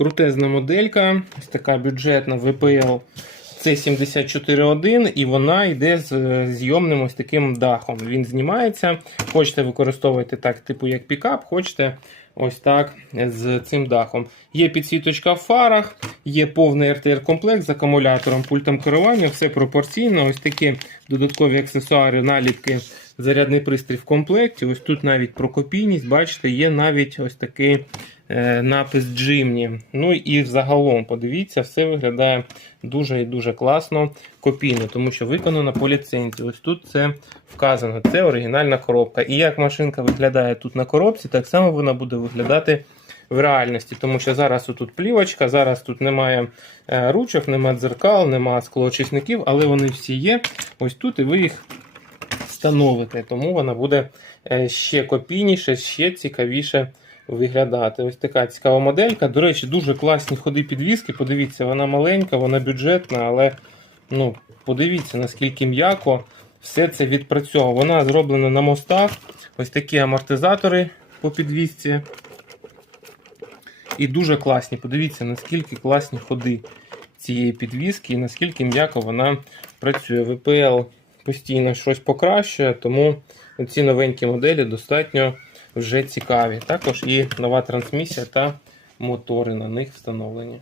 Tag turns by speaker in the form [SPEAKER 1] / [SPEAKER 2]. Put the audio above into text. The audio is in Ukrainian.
[SPEAKER 1] Крутезна моделька, ось така бюджетна VPL C741, і вона йде з зйомним ось таким дахом. Він знімається. Хочете використовувати так, типу як пікап, хочете ось так з цим дахом. Є підсвіточка в фарах, є повний RTR-комплект з акумулятором, пультом керування, все пропорційно. Ось такі додаткові аксесуари, наліпки, зарядний пристрій в комплекті. Ось тут навіть про копійність, бачите, є навіть ось такий напис Jimny. Ну і загалом, подивіться, все виглядає дуже і дуже класно копійно, тому що виконано по ліцензії. Ось тут це вказано. Це оригінальна коробка. І як машинка виглядає тут на коробці, так само вона буде виглядати в реальності, тому що зараз тут плівочка, зараз тут немає е, ручок, немає дзеркал, немає склоочисників, але вони всі є. Ось тут і ви їх встановите, тому вона буде е, ще копійніше, ще цікавіше виглядати. Ось така цікава моделька. До речі, дуже класні ходи підвіски. Подивіться, вона маленька, вона бюджетна, але ну, подивіться, наскільки м'яко все це відпрацьовано. Вона зроблена на мостах. Ось такі амортизатори по підвісці. І дуже класні. Подивіться, наскільки класні ходи цієї підвіски і наскільки м'яко вона працює. VPL постійно щось покращує, тому ці новенькі моделі достатньо вже цікаві. Також і нова трансмісія та мотори на них встановлені.